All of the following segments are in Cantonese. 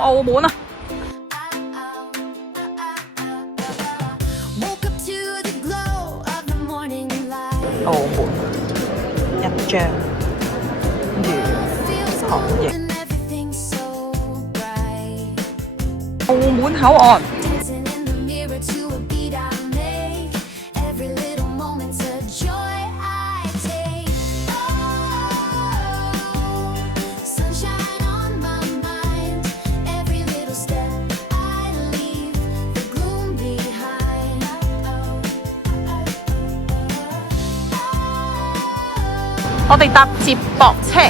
澳門啊！澳門一張航翼，澳門口岸。我哋搭接駁車，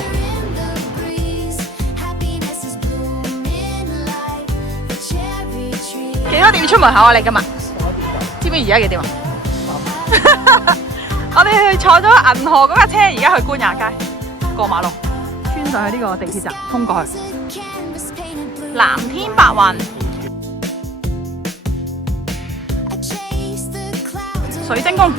幾多點出門口啊？你今日知唔知而家幾點啊？我哋去坐咗銀河嗰架車，而家去官也街過馬路，穿上去呢個地鐵站，通過去藍天白雲，水晶宮。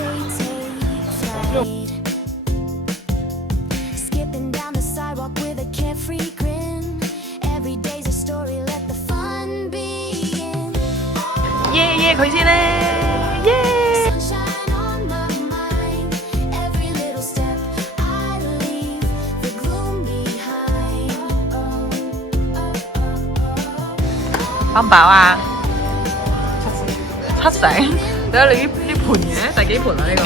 耶耶佢先咧，耶！飽唔飽啊？七成。睇下你呢盤嘢第幾盤啊？呢個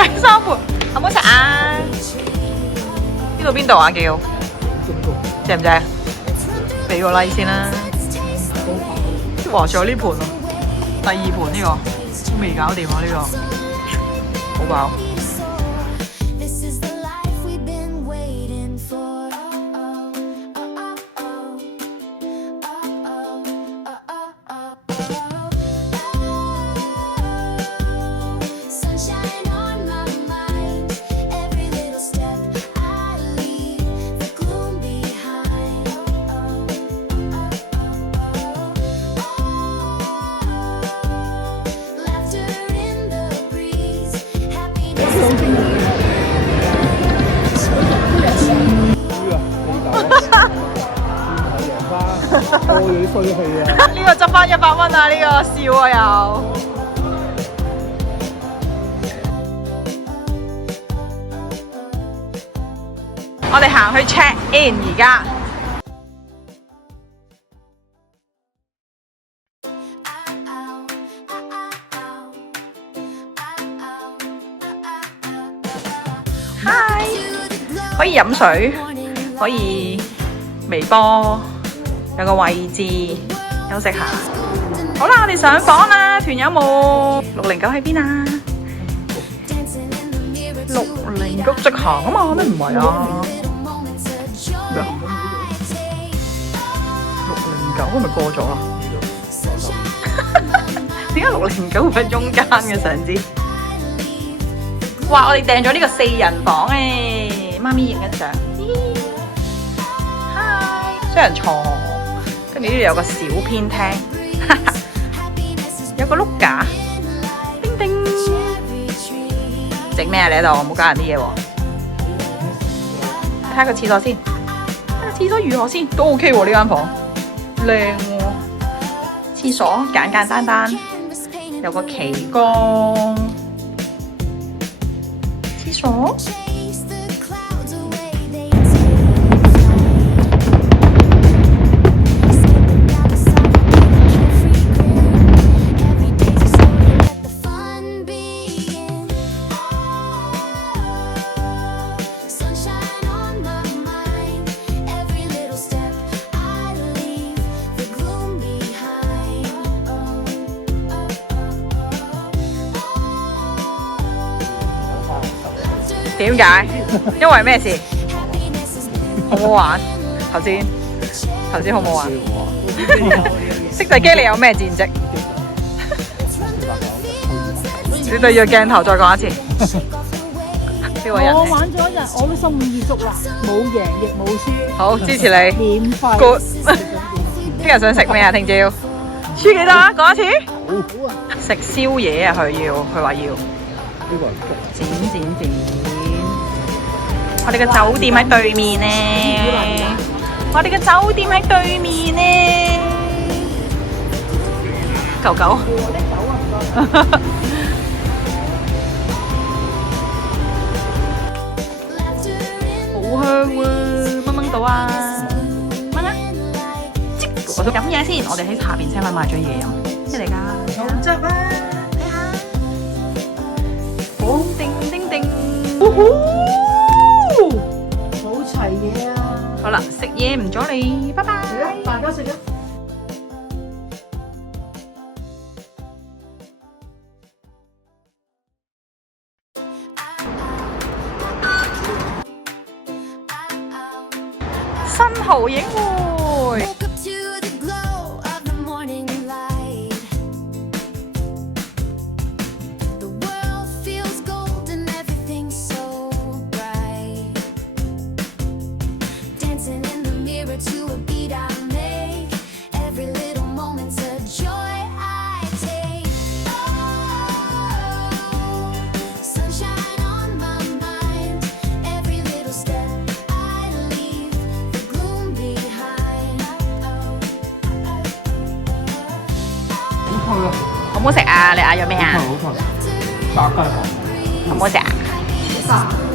第三盤，好唔好食啊？呢度邊度啊？叫正唔正？俾個 like 先啦。哇！仲有呢盤喎，第二盤呢個未搞掂啊！呢個好飽。多咗啲衰氣啊！呢個執翻100蚊啊！呢個笑啊又。我哋行去 check in 而家。Hi， 可以飲水，可以微波。有個位置休息下。好啦，我哋上房啦，團友冇609喺邊啊？609直行啊嘛，咩唔係啊？咩啊？609係咪過咗啊？點解609會喺中間嘅上次？哇！我哋訂咗呢個4人房誒，媽咪影緊相。Hi， 雙人床。跟住呢度有個小偏廳，有個碌架，叮叮。整咩啊？你喺度冇加人啲嘢喎。睇下個廁所先，睇下廁所如何先，都 OK 喎呢間房，靚喎。廁所簡簡單單，有個旗杆。廁所。點解？因為咩事？好唔好玩？頭先好唔好玩？識仔機你有咩戰績？你對住鏡頭再講一次。我玩咗一日，我都心滿意足啦，冇贏亦冇輸。好，支持你。免費。Good。聽日想食咩啊？聽朝。輸幾多啊？講一次。好啊。食宵夜啊！佢話要。呢個係剪。我哋嘅酒店喺對面咧，我哋嘅酒店喺對面呢。狗狗。好香喎，蚊蚊到啊！蚊啊！我想飲嘢先，我哋喺下邊車位買咗嘢飲。咩嚟㗎？好汁啊！睇下。叮叮叮。好齊嘢啊！好啦，食嘢唔阻你，拜拜。大家食啊！新濠影匯。好唔好食啊？你嗌咗咩啊？好食，炸雞飯。好唔好食啊？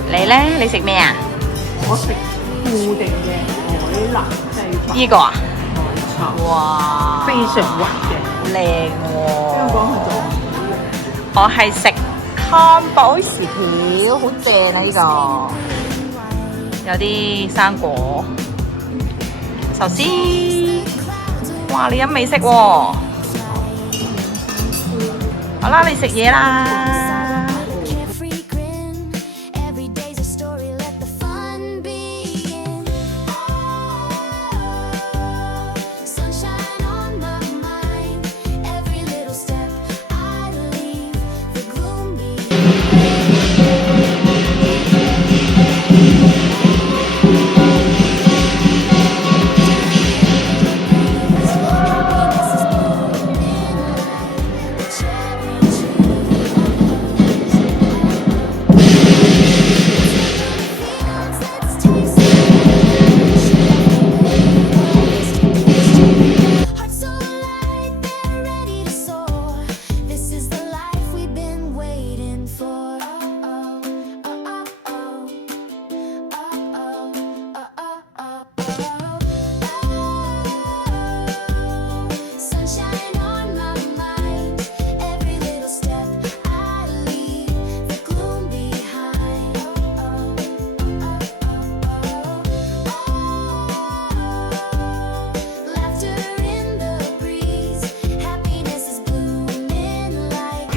你咧？你食咩啊？我食固定嘅海南雞飯，呢個啊？冇錯，哇，非常滑嘅。靚喎！香港係做唔到嘅。我係食漢堡薯條，好正啊！呢個有啲生果、壽司。哇！你飲美式喎。好啦，你食嘢啦。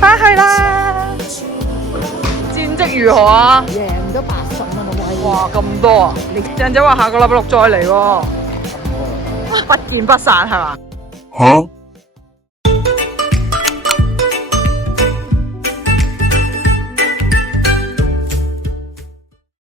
翻去啦！戰績如何啊？贏咗80蚊啊！喂，哇，咁多啊！鄭仔話下個禮拜六再嚟喎，不見不散係嘛？嚇！